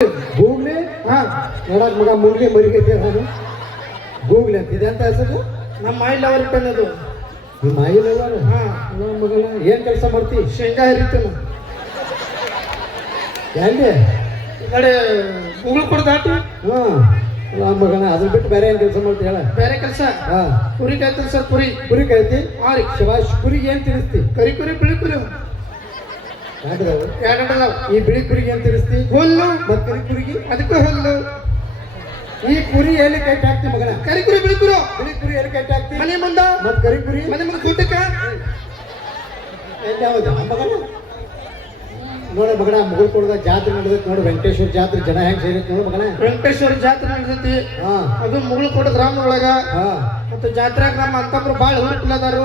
Googly ನೋಡಕ್ ಮಗ ಮುಗ್ಲಿ ಮರಿಗೈತೆ ಅದು ಗೂಗ್ಲಿ ಅಂತ ಇದೆ ಅಂತ ಹೆಸರು. ನಮ್ಮ ಮೈಲ್ ಅವ್ರ ಅದು ನಿಮ್ಮ ಆಯಿಲ್ಲ ಮಗನ ಏನ್ ಕೆಲಸ ಮಾಡ್ತಿ? ಶೇಂಗಾ ಹರಿತೇನೆ ಎಲ್ಲಿ ಕಡೆ ಗೂಗಲ್ ಕೊಡ ದಾಟಿ. ಮಗನ ಅದ್ರ ಬಿಟ್ಟು ಬೇರೆ ಏನ್ ಕೆಲಸ ಮಾಡ್ತಿ ಹೇಳ? ಬೇರೆ ಕೆಲಸ ಕುರಿ ಕಾಯ್ತೀನಿ ಸರ್. ಕುರಿ ಕಾಯ್ತಿ? ರೀ ಶಬಾಷ್. ಕುರಿಗೆ ಏನ್ ತಿನ್ನಿಸ್ತಿ? ಕರಿ ಕುರಿ ಬಿಳಿ ಕುರಿ ಎರಡದಾವ. ಈ ಬಿಳಿ ಕುರಿಗೆ ಏನ್ ತಿನ್ನಿಸ್ತಿ? ಹುಲ್ಲು. ಮತ್ ಕರಿ ಕುರಿಗೆ ಅದಕ್ಕೂ ಹುಲ್ಲು. ಈ ಕುರಿ ಎಲ್ಲಿ ಕಟ್ಟಿ ಹಾಕ್ತಿ ಮಗನ? ಕರಿ ಕುರಿ ಬಿಳಿ ಕುರಿ. ಬಿಳಿ ಕುರಿ ಎಲ್ಲಿ ಕಟ್ಟಿ ಹಾಕ್ತಿ? ಮನೆ ಮುಂದ. ಮತ್ ಕರಿ ಕುರಿ ಮನೆ ಮುಂದೆ ಗುಡ್ಡಕ್ಕ ಎಲ್ಲಿ ಹೌದು ಮಗನ? ನೋಡ ಮಗನ ಮುಗುಳ್ ಕೊಡದ ಜಾತ್ರೆ ನಡೆದೈತಿ ನೋಡು. ವೆಂಕಟೇಶ್ವರ ಜಾತ್ರೆ ಜನ ಹೆಂಗ್ ಸೇರಿತ್ ನೋಡು ಮಗನ. ವೆಂಕಟೇಶ್ವರ ಜಾತ್ರೆ ನಡೆದೈತಿ. ಅದು ಮುಗುಳಕೋಟ ಗ್ರಾಮದೊಳಗ. ಮತ್ತೆ ಜಾತ್ರಾಗ ನಮ್ಮ ಅಂತಂಬ್ರು ಬಾಳ ಹುಟ್ಟಿಲ್ಲದಾರು.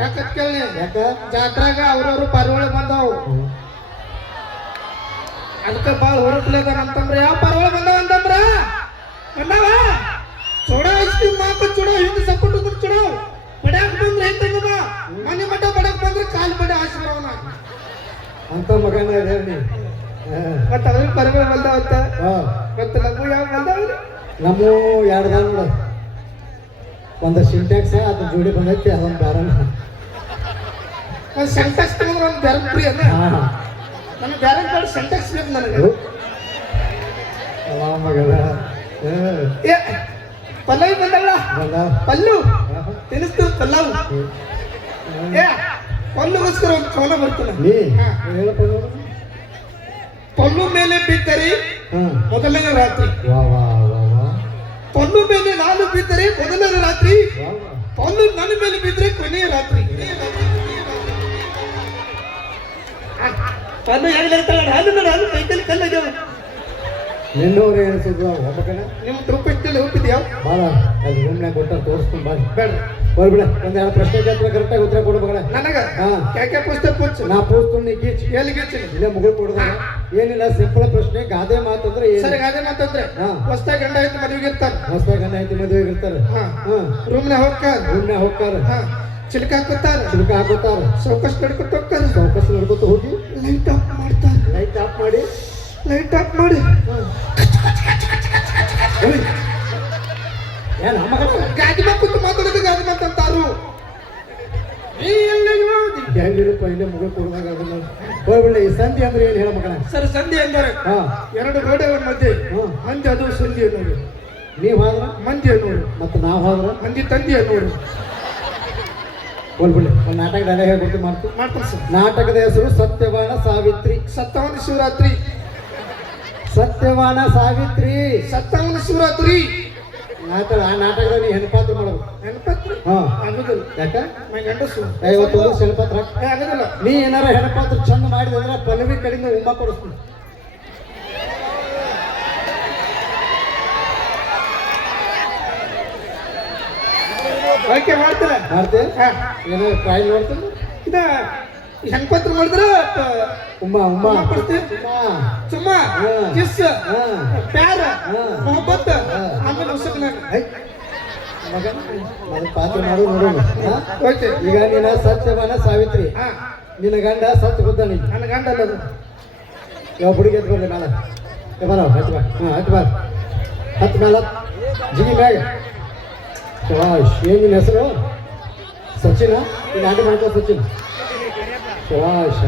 ಯಾಕತ್ ಕೇಳಿ? ಯಾಕ? ಜಾತ್ರಾಗ ಅವ್ರವ್ರು ಪಾರಿವಾಳ ಬಂದಾವ್. ಅದಕ್ಕ ಬಾಳ ಹುರುಟ್ಲದಾರ ಅಂತಂದ್ರ. ಯಾವ ಪಾರಿವಾಳ ಬಂದಾವ ಅಂತಂದ್ರ ಬಂದಾವ ಚೋಡ ಐಸ್ಕ್ರೀಮ್ ಮಾಕ ಚೋಡ ಹಿಂದೆ ಸಪೋರ್ಟ್ ಹೋಗ್ಬಿಟ್ಟು ಚೋಡ ಬಡ್ಯಾಕ್ ಬಂದ್ರೆ ಎಂತಂದ ಮನೆ ಮಠ ಬಡಕ್ ಬಂದ್ರೆ ಕಾಲು ಬಡ ಆಶ್ರವನ ಅಂತ ಮಗನ ಹೇಳಿ. ಮತ್ತ ಅದ್ರ ಪಾರಿವಾಳ ಬಂದಾವತ್ತ. ಮತ್ತೆ ನಮಗೂ ಯಾವ ಬಂದಾವ್ರಿ? ನಮ್ಮ ಎರಡು ದಾನ ನೋಡ. ಒಂದು ಸಿಂಟ್ಯಾಕ್ಸ್ ಅದ್ರ ಜೋಡಿ ಬಂದೈತಿ. ಅದೊಂದು ಬ್ಯಾರಲ್. ಒಂದು ಸೆಂಟೆಕ್ಸ್ ತಗೊಂಡ್ರೆ ಒಂದು ಬ್ಯಾರಲ್ ಫ್ರೀ ಅದ. ನನಗೆ ಬ್ಯಾರಲ್ ಬೇಡ, ಸೆಂಟೆಕ್ಸ್ ಬೇಕು ನನಗೆ. ಮಗನ ಪಲ್ಲವಿ ಬಂದಲ್ಲ ಪಲ್ಲು ತಿನ್ನಿಸ್ತು ಪಲ್ಲವ್. ಪಲ್ಲುಗೋಸ್ಕರ ಒಂದು ಕವನ ಬರ್ತಾನೆ. ಪಲ್ಲು ಮೇಲೆ ಬಿದ್ದರೆ ಮೊದಲನೇ ರಾತ್ರಿ. ಪಲ್ಲು ಮೇಲೆ ನಾನು ಬಿದ್ದರೆ ಮೊದಲನೇ ರಾತ್ರಿ. ಪಲ್ಲು ನನ್ನ ಮೇಲೆ ಬಿದ್ದರೆ ಕೊನೆಯ ರಾತ್ರಿ. ಪಲ್ಲು ಹೇಳಿರ್ತಾಳೆ ನಾನು ಕೈಕಲ್ಲಿ ಕಲ್ಲಾಗ್ಯಾವ. ನಿನ್ನವ್ರು ಏನಿಸಿದ್ವು ಮಗನ? ನಿಮ್ಮ ಟ್ರೂಪಿಸ್ಟಲ್ಲಿ ಹೋಗ್ತಿದ್ಯಾವ ಬಾಳ ಅದು ರೂಮ್ನಾಗ ಕೊಟ್ಟಾರ ತೋರಿಸ್ಕೊಂಡು ಬಾರಿ. ಬೇಡ ಬರ್ಬಿಡ. ಒಂದ್ ಎರಡು ಪ್ರಶ್ನೆ ಕೇಳ್ತಾರೆ ಕರೆಕ್ಟಾಗಿ ಉತ್ತರ ಕೊಡು ಮಗನ. ನನಗ ಕ್ಯಾಕೆ ಪುಸ್ತಕ ಪುಚ್ಚ ನಾ ಪೂಸ್ತೀನಿ ನೀ ಗೀಚ್. ಎಲ್ಲಿ ಗೀಚಿನಿ? ಇಲ್ಲೇ ಮುಗಿಲ್ ಕೊಡುದ. ಏನಿಲ್ಲ ಸಿಂಪಲ್ ಪ್ರಶ್ನೆ. ಗಾದೆ ಮಾತಂದ್ರೆ ಸರಿ ಗಾದೆ ಮಾತಂದ್ರೆ ಹೊಸ್ತಾಗ ಗಂಡ ಐತಿ ಮದುವೆಗೆ ಇರ್ತಾರ. ಹೊಸ್ತಾಗ ಗಂಡ ಐತಿ ಮದುವೆಗೆ ಇರ್ತಾರ. ರೂಮ್ನಾಗ ಹೋಗ್ತಾರ. ಚಿಲ್ಕ ಹಾಕೋತಾರ. ಸೌಕಸ್ ನಡ್ಕೊತ ಹೋಗ್ತಾರ. ಸೌಕಸ್ ನಡ್ಕೊತ ಹೋಗಿ ಲೈಟ್ ಆಫ್ ಮಾಡ್ತಾರ. ಲೈಟ್ ಆಫ್ ಮಾಡಿ ಏನ್ ಮಗನ? ಗಾದಿ ಮಾತು ಮಾತಾಡೋದು ಗಾದಿ ಮಾತಂತಾರು. ಇಲ್ಲೇ ಮುಗಿಲ್ ಕೊಡುವಾಗ ಅದನ್ನ ಹೋಗ್ಬಿಡ. ಈ ಸಂಧಿ ಅಂದ್ರೆ ಏನ್ ಹೇಳ ಮಗನ? ಸರ್ ಸಂಧಿ ಅಂದರೆ ಎರಡು ಗೋಡೆಗಳ ಮಧ್ಯೆ ಮಂದಿ ಅದು ಸಂಧಿ ಅನ್ನೋರು. ನೀವ್ ಹೋದ್ರ ಮಂದಿ ಅನ್ನೋರು. ಮತ್ತೆ ನಾವ್ ಹೋದ್ರ ಮಂದಿ ತಂದಿ ಅನ್ನೋರು. ಹೋಗ್ಬಿಡಿ. ಒಂದು ನಾಟಕದ ಅಲೆ ಹೇಳ್ಬಿಟ್ಟು ಮಾಡ್ತಾರೆ ಸರ್. ನಾಟಕದ ಹೆಸರು ಸತ್ಯವಾನ ಸಾವಿತ್ರಿ. ಸತ್ತವನ ಶಿವರಾತ್ರಿ. ಸತ್ಯವಾನ ಸಾವಿತ್ರಿ. ಸತ್ತವನ ಶಿವರಾತ್ರಿ. ಆ ನಾಟಕದ ನೀ ಹೆಣ್ಪಾತ್ರ ಮಾಡ್ಬೇಕು. ಹೆಣ್ಪತ್ರ ಆಗುದಿಲ್ಲ. ಯಾಕ? ಗಂಡಸು ಇವತ್ತು ಹೆಣ್ಪಾತ್ರ ಆಗುದಿಲ್ಲ. ನೀ ಏನಾರ ಹೆಣ್ಪಾತ್ರ ಚಂದ ಮಾಡಿದ್ರೆ ಅಂದ್ರೆ ಪಲ್ಲವಿ ಕಡೆಯಿಂದ ಉಂಬ ಕೊಡಿಸ್ತೀನಿ. ಓಕೆ ಮಾಡ್ತಾರೆ. ಏನೋ ಟ್ರೈಲ್ ನೋಡ್ತೀನಿ. ಇದ ಹೆಣ್ಪತ್ರ ಮಾಡಿದ್ರೆ ಉಮ್ಮ ಕೊಡ್ತೀವಿ. ಚುಮ್ಮ ಕಿಸ್ ಪ್ಯಾರ ಮೊಹಬ್ಬತ್ ಆಮೇಲೆ ಉಸಕ್ನಾಗ ಪಾತ್ರ ಮಾಡು ನೋಡೋಣ. ಈಗ ನೀನ ಸತ್ಯವಾನ ಸಾವಿತ್ರಿ. ನಿನ್ನ ಗಂಡ ಸತ್ಯ ಬುದ್ಧನಿ. ನನ್ನ ಗಂಡ ಅಲ್ಲ. ಯಾವ ಹುಡುಗಿ ಎದ್ದು ಬರ್ಲಿ ಮೇಲ ಬರ. ಹತ್ತು ಬಾ. ಹತ್ತು ಬಾ. ಹತ್ತು ಮೇಲ ಜಿಗಿ ಮ್ಯಾಗ. ಶವಾಶ್. ಏನ್ ನಿನ್ನ ಹೆಸರು? ಸಚಿನ. ಈಗ ಆಟ ಮಾಡ್ಕೋ ಸಚಿನ್. ಶವಾಶ್.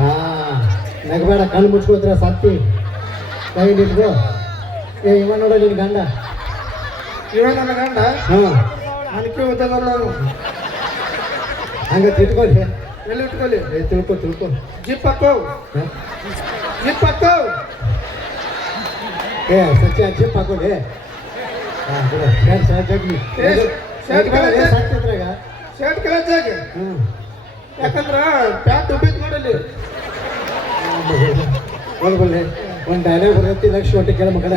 ನಗಬೇಡ. ಕಣ್ಣು ಮುಚ್ಕೋತ್ರ ಸತ್ತಿ. ಕೈ ನಿಂತ್ಕೋ. ಇವ ನೋಡ ನಿನ್ನ ಗಂಡ. ಇವ ನನ್ನ ಗಂಡ. ನನಗೆ ಓದಲ್ಲ ನಾನು. ಹಂಗ ತಿಳ್ಕೊಳ್ಳಿ. ಎಲ್ಲಿ ಇಟ್ಕೊಳ್ಳಿ? ತಿಳ್ಕೊ. ಜಿಪ್ ಹಾಕೋ. ಸಚ್ಚಿ ಆ ಜಿಪ್ ಹಾಕೊಳ್ಳಿ. ಶರ್ಟ್ ಕೆಳಚಾಗ. ಯಾಕಂದ್ರ ಪ್ಯಾಂಟ್ ಉಬ್ಬಿತ್ ನೋಡಲ್ಲಿ. ಹೋಗ್ಬಲ್ಲೆ. ಒಂದು ಡೈಲಾಗ್ ಬರ್ತೈತಿ. ಲಕ್ಷ ಹೊಟ್ಟೆ ಕೇಳ ಮಗನ.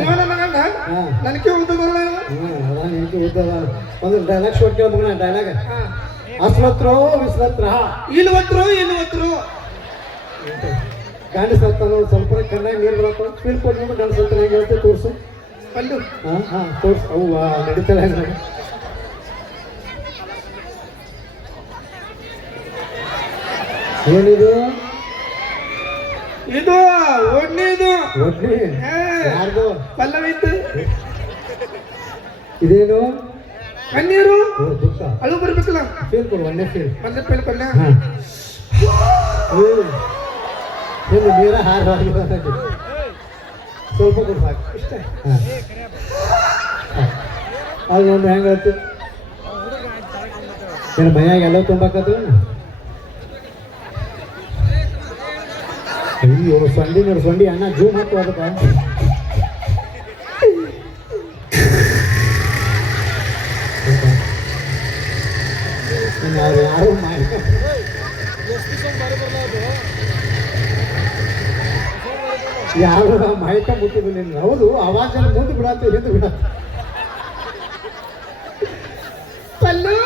ನನಗೆ ಉದ್ದದಲ್ಲ. ಉದ್ದದ ಒಂದು ಲಕ್ಷ ಹೊಟ್ಟೆ ಕೇಳ ಮಗನ. ಡೈಲಾಗ್ ಅಸ್ಲತ್ರೋ ವಿಸ್ಲತ್ರ. ಇಲ್ವತ್ರು ಗಾಂಡಿ ಸತ್ತಾನ. ಸ್ವಲ್ಪ ಕಣ್ಣಾಗ ನೀರು ಬರತ್ತ. ಫೀಲ್ ಕೊಟ್ಟು ಗಂಡ ಸತ್ತ ಹೆಂಗೆ ಹೇಳ್ತೀವಿ ತೋರಿಸು. ಪಲ್ಲು ತೋರ್ಸು. ಅವ್ವ ನಡೀತಾಳೆ ಹೆಂಗ? ಏನಿದು? ಇದು ಒಡ್ನಿ. ಒಡ್ನಿ ಯಾರ್ದು ಪಲ್ಲವಿ ಇತ್ತು ಇದೇನು ಕಣ್ಣೀರು ಓ ದುಃಖ ಅಳು ಬರ್ಬೇಕಲ್ಲ ಫೀಲ್ ಕೊಡು ಒಳ್ಳೆ ಫೀಲ್ ಬಂದ ಪೇಲ್ ಪಲ್ಯ ಹಾಂ ಏನು ನೀರ ಹಾರವಾಗಿ ಬಂದದ್ದು ಸ್ವಲ್ಪ ಕೊಡು ಸಾಕು ಇಷ್ಟೇ ಹಾಂ ಅದು ಒಂದು ಹೆಂಗೆ ಹೇಳ್ತು ಏನು ಮೈಯಾಗ ಎಲ್ಲ ತುಂಬಾಕತ್ತು ಅಯ್ಯೋ ಸೊಂಡಿ ನೋಡಿ ಸೊಂಡಿ ಅಣ್ಣ ಜೂಮ್ ಹಾಕು ಅದಕ್ಕೆ ಯಾರು ಮಾಡಿ ಯಾರು ಮಾಹಿತ ಮುಟ್ಟು ಬಂದಿಲ್ಲ ಹೌದು ಅವಾಜನ್ನು ಮುಂದೆ ಬಿಡತ್ತೆ ಹಿಂದೆ ಬಿಡತ್ತೆ ಪಲ್ಲು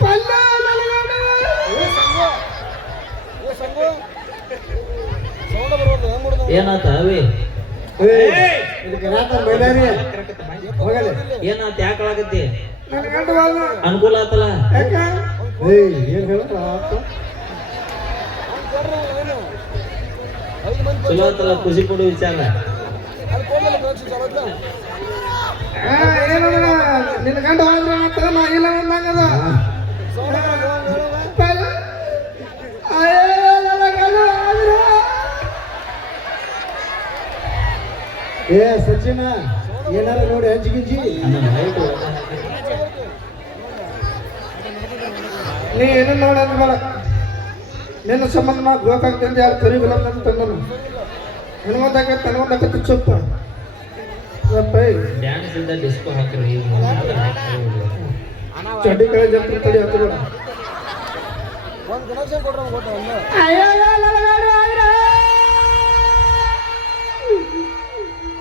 ಪಲ್ಲು ಏನಾತ ಅವಿ ಇದಕ್ಕೆ ಮೈದಾನಿ ಹೋಗಲಿ ಏನಾತ ಯಾಕಳಾಗತ್ತಿ ನನ್ನ ಗಂಟವಾದ ಅನುಕೂಲ ಆತಲ್ಲ ಯಾಕ ಏಯ್ ಏನು ಹೇಳ ಚಲೋ ಆತಲ್ಲ ಖುಷಿ ಕೊಡು ವಿಚಾರ ಏನು ನಿನ್ನ ಗಂಟ ಹೋದ್ರೆ ಮಾತ್ರ ನಾ ಇಲ್ಲ ಅನ್ನಂಗದ ಏ ಸಚಿನ ಏನಾರ ನೋಡಿ ಹಂಚಿಗಿಂಚಿ ನೀ ಏನು ನೋಡೋದು ಬೇಡ ನಿನ್ನ ಸಂಬಂಧ ನಾ ಗೋಕಾಗ್ತಂದು ಯಾರು ಕರಿ ಗುಲಾಮ್ ಅಂತ ತಂದನು ಹನುಮಂತಾಗತ್ತೆ ಚುಪ್ಪ ಡ್ಯಾನ್ಸ್ ಇಂದ ಡಿಸ್ಕೋ ಹಾಕಿರಿ ಚಡ್ಡಿ ಕಡೆ ಜಂತ್ರ ತಡಿ ಹತ್ತು ಬೇಡ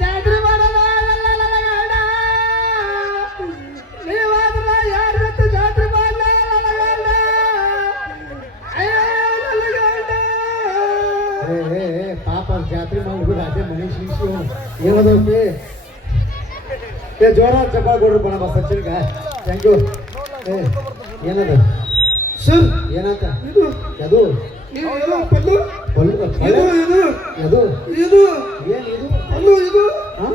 ಜಾತ್ರೆ ಮಾಡೋದ ನೀವಾದ್ರ ಯಾರು ಗೊತ್ತು ಜಾತ್ರೆ ಮಾಡಲ ಪಾಪ ಜಾತ್ರೆ ಮಾಡ್ಬಿಡು ಅದೇ ಮನುಷ್ಯ ಏನದಕ್ಕೆ ಏ ಜೋರ ಚಪ್ಪಾಳೆ ಕೊಡ್ರಿ ಬಣ್ಣ ಸಚಿನ್ಗ ಥ್ಯಾಂಕ್ ಯು ಏ ಏನದ ಸರ್ ಏನಾತ ಇದು ಅದು ಇದು ಪಲ್ಲು ಇದು ಇದು ಅದು ಇದು ಏನು ಇದು ಪಲ್ಲು ಇದು ಹಾಂ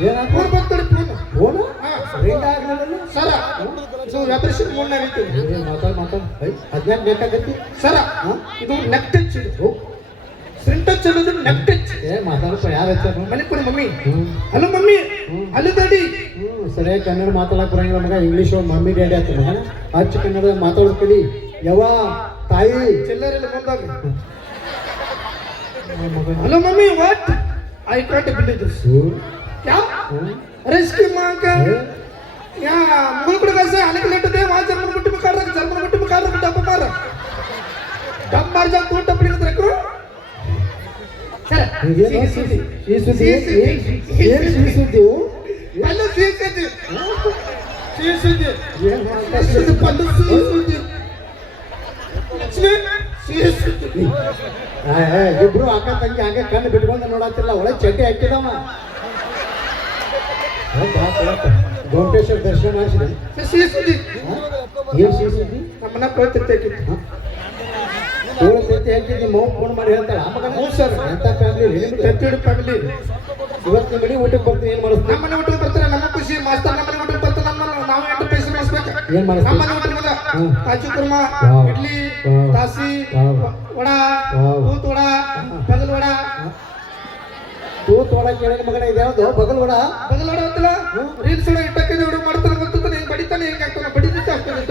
ಏನಾತ ಫೋನ್ ಬರ್ತಾಳೆ ಫೋನ್ ಫೋನು ಹಾಂ ರಿಂಗ್ ಆಗಲಿಲ್ಲ ಸರ ಇದು ವ್ಯಾಪರಿಸಿದ ಮೂರ್ನಾಗೈತಿ ಮಾತಾಡ್ ಅದ್ಯಾಕೆ ಬೇಕಾಗತ್ತಿ ಸರ ಹಾಂ ಇದು ನೆಕ್ ಟಚ್ ಇದು ಫ್ರಂಟ್ ಟಚ್ ಅನ್ನೋದು ನೆಕ್ ಟಚ್ ಏ ಮಾತಾಡಪ್ಪ ಯಾರು ಹಚ್ಚಾರ ಮನೆ ಕೊಡಿ ಮಮ್ಮಿ ಹ್ಞೂ ಹಲೋ ಮಮ್ಮಿ ಅಲ್ಲಿ ದಾಡಿ ಸರಿಯಾಗಿ ಕನ್ನಡ ಮಾತಾಡಕ್ಕೆ ಬರಂಗಿಲ್ಲ ಮಗ ಇಂಗ್ಲೀಷ್ ಮಮ್ಮಿ ಡ್ಯಾಡಿ ಆತ ಮಗ ಅಚ್ಚ ಕನ್ನಡ ಮಾತಾಡೋದು ಕಲಿ ಯವ್ವ ತಾಯಿ ಚಿಲ್ಲರೆಲ್ಲ ಬಂದಾಗ hello mummy what I can't believe this क्या अरे इसकी माँ का यहाँ मुगल कुड़ कैसे आने के लेटे थे वहाँ जर्मन मुट्ठी में काट रखा डब्बा मार डब मार जाओ तू टपड़ी में रखो सर पहले ಇಬ್ರು ಅಕ್ಕ ತಂಗಿ ಹಾಗೆ ಕಣ್ಣು ಬಿಟ್ಕೊಂಡು ನೋಡತ್ತಿಲ್ಲ ಒಳ್ಳೆ ಚಡ್ಡಿ ಹಾಕಿದವ ಗೋಮಟೇಶ್ವರ ದರ್ಶನ ಮಾಡಿಸಿದೆ ಏನು ಸಿಹಿಸುದ್ದಿ ನಮ್ಮನ್ನ ಪ್ರತಿರ್ತಿತ್ತು ಏಳು ಸತಿ ಹಾಕಿದ್ದಿ ಮೌ ಫೋನ್ ಮಾಡಿ ಹೇಳ್ತಾಳೆ ಆ ಮಗನ ಸರ್ ಎಂಥ ಫ್ಯಾಮಿಲಿ ಪ್ರತಿಯೊಂದು ಫ್ಯಾಮಿಲಿ ಇವತ್ತು ಮಡಿ ಊಟಕ್ಕೆ ಬರ್ತೀನಿ ಏನು ಮಾಡಿಸ್ತೀನಿ ನಮ್ಮನೆ ಊಟಕ್ಕೆ ಬರ್ತಾರೆ ನಮ್ಮ ಖುಷಿ ಮಾಸ್ತರ್ ನಮ್ಮನೆ ಊಟಕ್ಕೆ ಬರ್ತಾರೆ ನಮ್ಮ ನಾವು ಎಂಟು ಪೈಸೆ ಮಾಡಿಸ್ಬೇಕು ಏನ್ ಮಾಡಿಸ್ತೀವಿ? ನಮ್ಮನೆ ಊಟಕ್ಕೆ ಕಾಜು ಕುರ್ಮಾ ವಾವ್. ಇಡ್ಲಿ ವಾವ್. ತಾಸಿ ವಾವ್. ವಡಾ ವಾವ್. ದೂತ್ ವಡಾ ಬಗಲ್ ವಡಾ ತೂತ್ ಒಳ ಕೇಳಿದ ಮಗನ ಇದ್ಯಾವ್ದು ಬಗಲ್ ವಡ ಬಗಲ್ ವಡಾ ಅಂತಲ್ಲ ರೀಲ್ಸ್ ಒಳಗೆ ಇಟ್ಟಕ್ಕೆ ಹುಡುಗ ಮಾಡ್ತಾನೆ ಗೊತ್ತಾನೆ ಹಿಂಗೆ ಬಡಿತಾನೆ ಹಿಂಗೆ ಆಗ್ತಾನೆ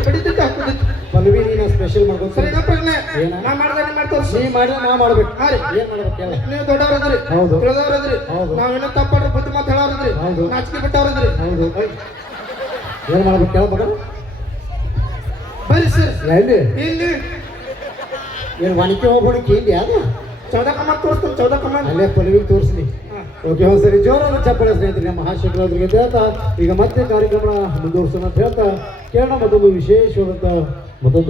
ಬಡಿದಿತ್ತು ಹಾಕ್ತದೆ ಪಲ್ವಿ ನೀನು ಸ್ಪೆಷಲ್ ಮಾಡ್ಕೊಂಡು ಸರಿ ನಾ ಪ್ರಶ್ನೆ ಏನ? ನಾ ಮಾಡ್ದೆ ನೀವು ಮಾಡ್ತಾರ ನೀ ಮಾಡಿ ನಾ ಮಾಡ್ಬೇಕು ಹಾ ರೀ. ಏನ್ ಮಾಡ್ಬೇಕು ಹೇಳ ನೀವು ದೊಡ್ಡವ್ರದ್ರಿ ಹೌದು. ತಿಳಿದವ್ರದ್ರಿ ಹೌದು. ನಾವೇನೋ ತಪ್ಪಾಡ್ರಿ ಬುದ್ಧಿ ಮಾತು ಹೇಳೋರದ್ರಿ ಹೌದು. ನಾಚಿಕೆ ಬಿಟ್ಟವ್ರದ್ರಿ ಹೌದು ಏನ್ ಮಾಡ್ಬೇಕು ಹೇಳ ಮಗನ ಬರ್ರಿ ಸರ್ ಎಲ್ಲಿ ಇಲ್ಲಿ ಏನು ವಾಣಿಕೆ ಹೋಗ್ಬಿಡು ಕೇಳಿ ಅದು 14 ಕಮಾನ್ ತೋರಿಸ್ತೀನಿ 14 ಕಮಾನ್ ಅಲ್ಲೇ ಪಲ್ವಿಗೆ ತೋರಿಸ್ಲಿ ಓಕೆ ಒಂದು ಸರಿ ಜೋರಾದ ಚಪ್ಪಳ ಸ್ನೇಹಿತರೆ ನಮ್ಮ ಮಹಾಶಿವರಾತ್ರಿಗೆ ಅಂತ ಹೇಳ್ತಾ ಈಗ ಮತ್ತೆ ಕಾರ್ಯಕ್ರಮ ಮುಂದುವರಿಸೋಣ ಅಂತ ಹೇಳ್ತಾ ಕೇಳೋಣ ಮತ್ತೊಂದು ವಿಶೇಷವಾದಂಥ ಮತ್ತೊಂದು